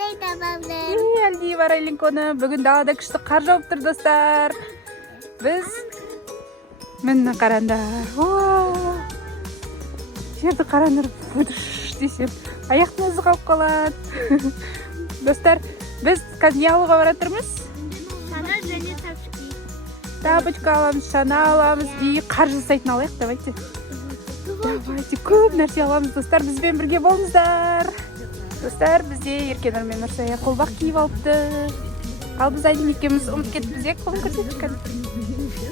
Қандай табалдым? Әлди бар Айленконы. Бүгін далада күшті қар жауып тұр достар. Біз міне қараңдар. Жерді қараңдар. Бүдіш десем, аяқтың өзі қалып қалады. Достар, біз қазір не алуға бара тұрмыз? Шана және тапшки. Тапочка аламыз, шана аламыз и қар жасайтын алайық, давайте. Давайте, көп нәрсе аламыз, достар, бізбен бірге болыңыздар. Достар, бізде Еркенар мен Нұрсая қолбақ киіп алыпты. Ал біз Айдын екеуміз ұмыт кетіппіз, қолын көрсетіп кәді.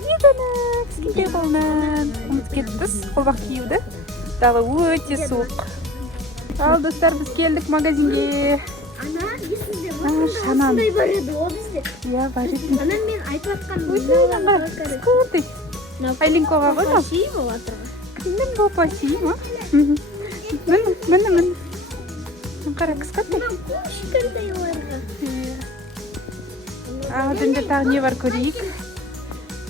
Едіні, кішкентай қолынан ұмыт кетіппіз, қолбақ киюді. Дала өте суық. Ал достар, біз келдік магазинге. Ана, есіңде шанам. осындай бар еді, ол бізде. Иә, бар еді. Ана мен айтып атқан Айленкоға ғой мынау. ши болып жатыр. Кімнің бопасы, ма? Міне. Қара кісқаттай. Кішкентайларға. Дінде тағы не бар көрейік.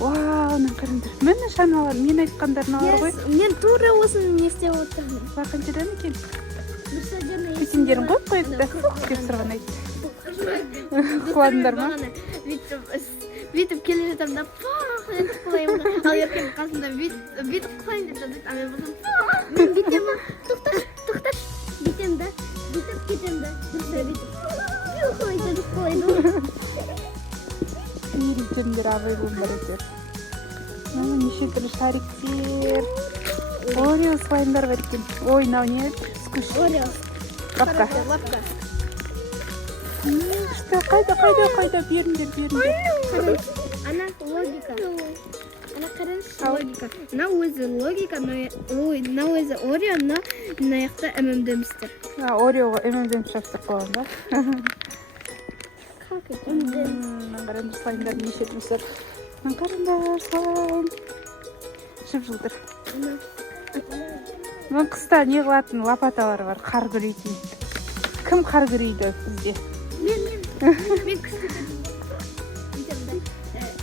Вау, қараңдар. Міне шаналар, мен айтқандарын алар ғой. Мен тура осыны не істеп отырмын. Бақыншыдан екен. Көтендерін қойып да деп сұрған айтты. Құладыңдар ма? Бүйтіп келе жатырмын да пах етіп құлаймын. Ал Еркенің қасында бүйтіп құлайын деп жатыр. А мен болсам мен бүйтемін. Тоқташ. Бүйтем да. Бүйтіп кетем да. Бүйтіп құлайды. Үйреткендер абай болыңдар етер. Неше түрлі шариктер. Орео слаймдар бар екен. Ой, мынау не? Скуш. Орео. Лапка. Күшті, қайда, беріңдер. Ана логика. Ана қараңызшы логика. Мына өзі логика, мына өзі Орео, мына жақта ММДМстер. Ореоға ММДМ шаптыр қоған да. Как это? Қараңдар слаймдар неше тұрсыр. Қараңдар слайм. Жып-жылдыр. Мен қыста не қылатын лопаталар бар, қар күрейтін. Кім қар күрейді бізде? Мен күшті бүйтем да.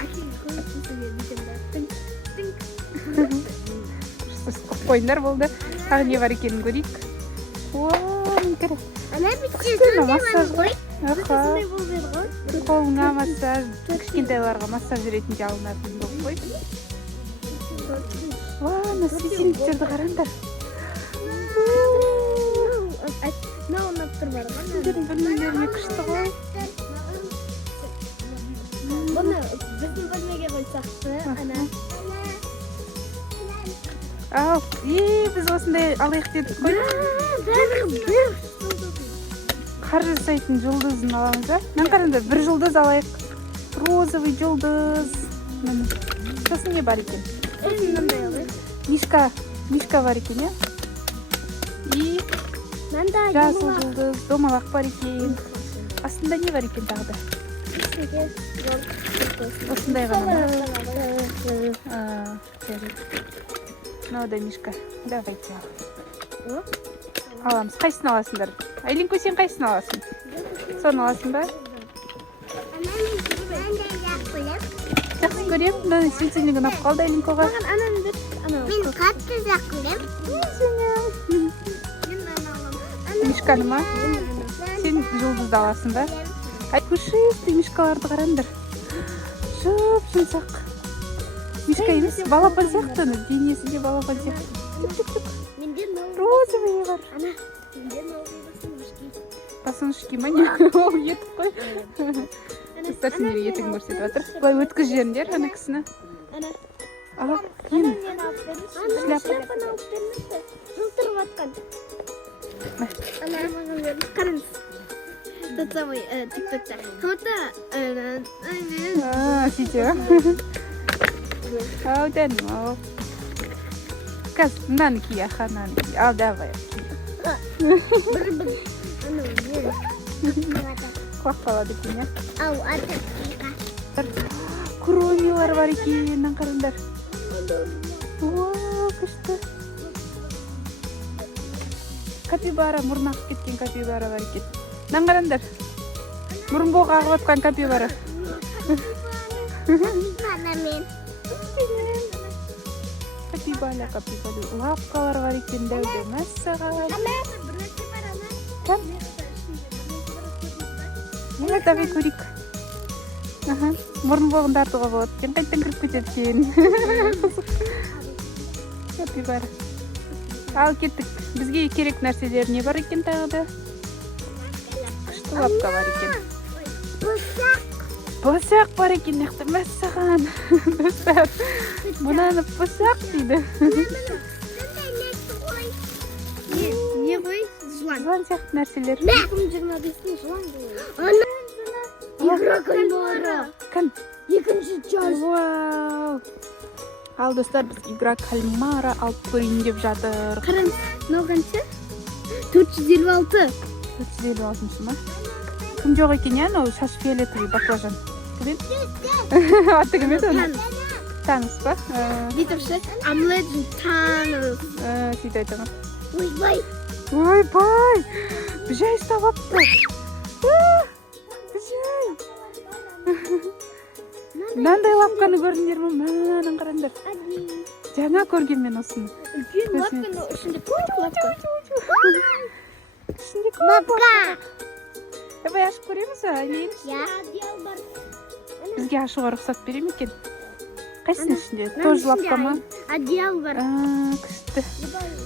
Әкеңе қойып түсіге бүйтем да. Тынк. Сіз қып қойындар болды. Тағы не бар екенін көрейік. Мен кірі. Ана бітсе сондай бар ғой. Сондай болып еді ғой. Қолыңа массаж, кішкентайларға массаж беретін жалынатын болып қой. Светильниктерді қараңдар. Мынау ұнап тұр бар ғой. Сендердің бөлмелеріне күшті ғой. Бұны біздің бөлмеге қойсақты, ана. Біз осындай алайық дедік қой. Қар жасайтын жұлдызын аламыз ба? Мен қараңдар, бір жұлдыз алайық. Розовый жұлдыз. Сосын не бар екен? Мишка бар екен, е? И жасыл жұлдыз, домалақ бар екен. Астында не бар екен тағы да? Осындай ғана. Мынау да Мишка. Давайте аламыз. Қайсысын аласыңдар? Айленко, сен қайсысын аласың? Соны аласың ба? Жақсы көрем. Мен светильнигі ұнап қалды Айленкоға. Мен қатты жақсы көрем. Мишканы ма? Сен жұлдызды аласың ба? Пушистый мишкаларды қараңдар. Жұп-жұмсақ. Мишка емес, балапан сияқты. Денесінде балапан сияқты. Розовый бар. Басынышки ма? Ол етіп қой. Достар, сендер етігін көрсетіп жатыр. Бұлай өткіз жеріндер, ана кісіні. Ала, ең. Шляпаны алып бермеші. Жылтырып атқан. Қараңыз. Тот самый тик-токта. Кому-то... Сөйтеу. Дәнім, ау. Қаз, мынаны ки, мынаны ки. Ал, давай. Құлақ қалады екен, е? Ау, аты. Кромилар бар екен, қараңдар. Вау, күшті. Капибара, мұрын ағып кеткен капибара бар екен. Қараңдар. Мұрын боғы ағып атқан капибара. Капибала. Лапкалар бар екен, дәуде мәссаған. давай көрейік. Мұрын боғын тартуға болады екен, қайттан кіріп кетеді екен. Капибара. Ал кеттік. Бізге керек нәрселер не бар екен тағы да? Күшті лапка бар екен. Босақ бар екен, неқті мәссаған. Достар, мұнаны босақ дейді. Не ғой? Жылан. Жылан сияқты нәрселер. 2025 жылан ғой. Игра кальмара. Кім? Екінші часть. Вау! Ал достар, біз игра кальмара алып көрейін деп жатыр. Қараңыз, мынау қанша? 456. 456 ма? Кім жоқ екен, я? Мынау шаш фиолетовый баклажан. Кім? Аты кім еді оны? Таныс ба? Бүйтіпші, омлет таныс. Сөйт айтамын. Ойбай. Ойбай! Бжай ұстап апты. Бжай! Мынандай лапканы көрдіңдер ме? Мынаны қараңдар. Жаңа көрген мен осыны. Үлкен лапканы ішінде көп лапка. Ішінде көп лапка. Давай ашып көреміз ба, Айлин? Бізге ашуға рұқсат берем екен. Қайсының ішінде? Тоже лапка ма? Одеял бар. Күшті.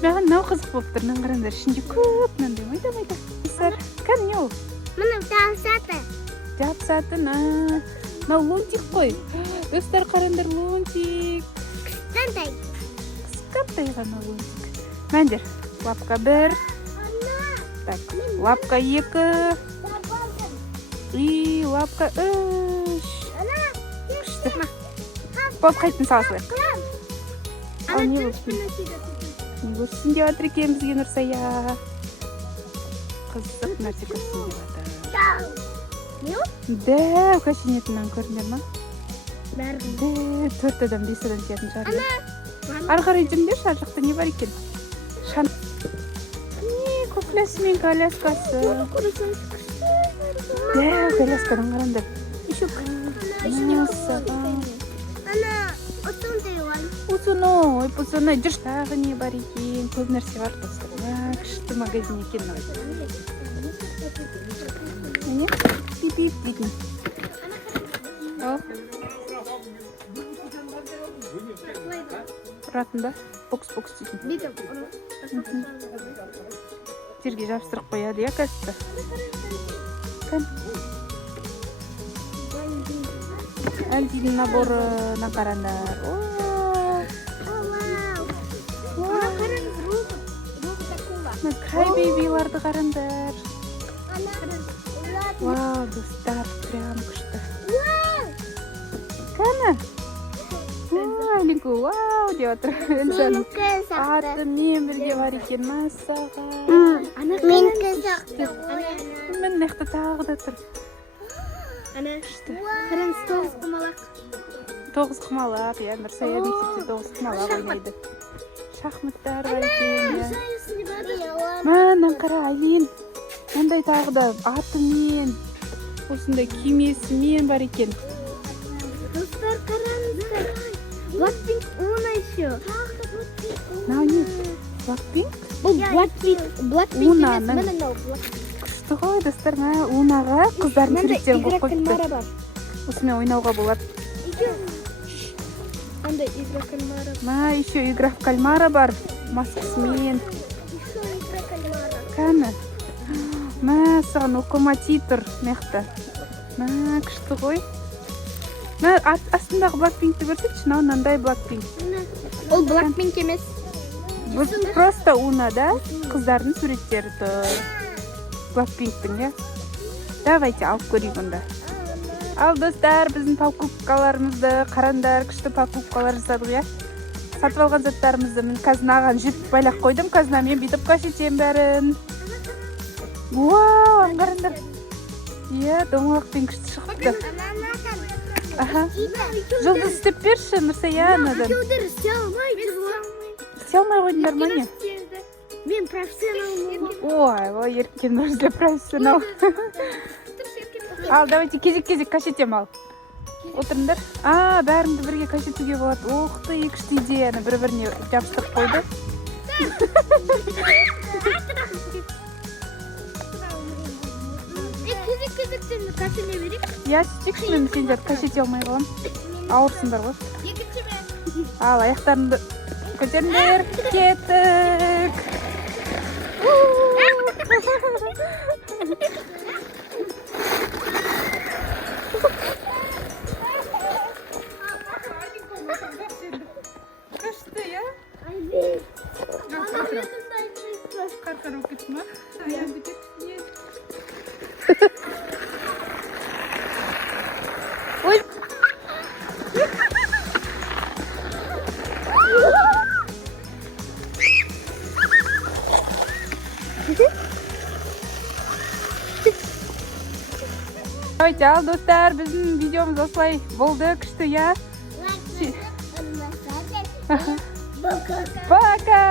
Маған мынау қызық болып тұр. Мынаны қараңдар, ішінде көп мынандай. Майда. Кән не ол? Мұның тағысаты. Жапсатын. Мынау лунтик қой. Достар қараңдар, лунтик. Қандай? Қысқандай ғана лунтик. Мәндер, лапка 1. Так, лапка 2. И лапка 3. Күшті. Болып қайтын салсылайық. Ал не болсын? Не болсын деп атыр екен бізге Нұрсая. Қызық нәрсе көрсін деп атыр. Дәу кәшінетінен көріндер ма? Дәу 4 адам 5 адам сиятын шығар. Ары қарай жүріңдерші, ар жақта не бар екен? Көклясы мен коляскасы. Дәу коляскадан қараңдар. Пацаны, пацаны, жүрш. Тағы не бар екен? Көп нәрсе бар достар. Күшті магазин екен. Міне, пип-пип дейтін. Ұратын ба? Бокс-бокс дейтін. Жерге жабыстырып қояды, я кажется. Кән. Әлдейдің наборына қарандар. Край-бейбиларды қарандар. Вау, достар, прям күшті. Кәні? Әліңкі, вау, деп отыр. Аты мен бірге бар екен, массаға. Мен қызақты. Мен неқті тағы да тұр. Қараңыз, 9 құмалақ. 9 құмалақ, я Нұрсая мектепте 9 құмалақ ойнайды. Шахматтар бар екен. Мәнен қара, Айлин. Мындай тағы да атымен, осындай күймесімен бар екен. Достар, қараңыздар. Blackpink Una еще. Мынау не? Blackpink? Бұл Blackpink емес, мынау Blackpink. Күшті ғой, достар, Унаға қыздардың суреттерін қойып қойыпты. Игра кальмара бар. Осымен ойнауға болады. Андай игра кальмара. Еще игра в кальмара бар, маскасымен. Еще игра кальмара. Кәні? Саған оқымати тұр, меқті. Күшті ғой. Астындағы Blackpinkті көрсетші, мынандай Blackpink. Ол Blackpink емес. Просто Уна, да? Қыздардың суреттері тұр. Blackpink'тің, я? Давайте алып көрейік онда. Ал достар, біздің покупкаларымызды қарандар, күшті покупкалар жасадық, я? Сатып алған заттарымызды мен қазынаған жіп байлақ қойдым. Қазынамен бүйтіп көрсетем бәрін. Вау, қарандар. Иә, домалақпен күшті шығыпты. Жұлдыз істеп берші, Нұрсая анадан. Істей алмай қойдыңдар ма не? Мен профессионалмын. Ой, еркен өзі профессионал. Ал, давайте кезек-кезек кашетем ал. Отырыңдар. Бәріңді бірге кашетуге болады. Оқты, күшті идеяны бір-біріне жабыстырып қойды. Кезек-кезектен кафене берейік. Я сүйікшімін сендер кашете алмай қалам. Ауырсыңдар ғой. Екінші мен. Ал аяқтарыңды көтеріңдер. Кеттік. Қашты, я? Қарқар болып кетті ма? Аян бітет. Ой. Давайте, ал достар, біздің видеомыз осылай болды, күшті, я? Пока!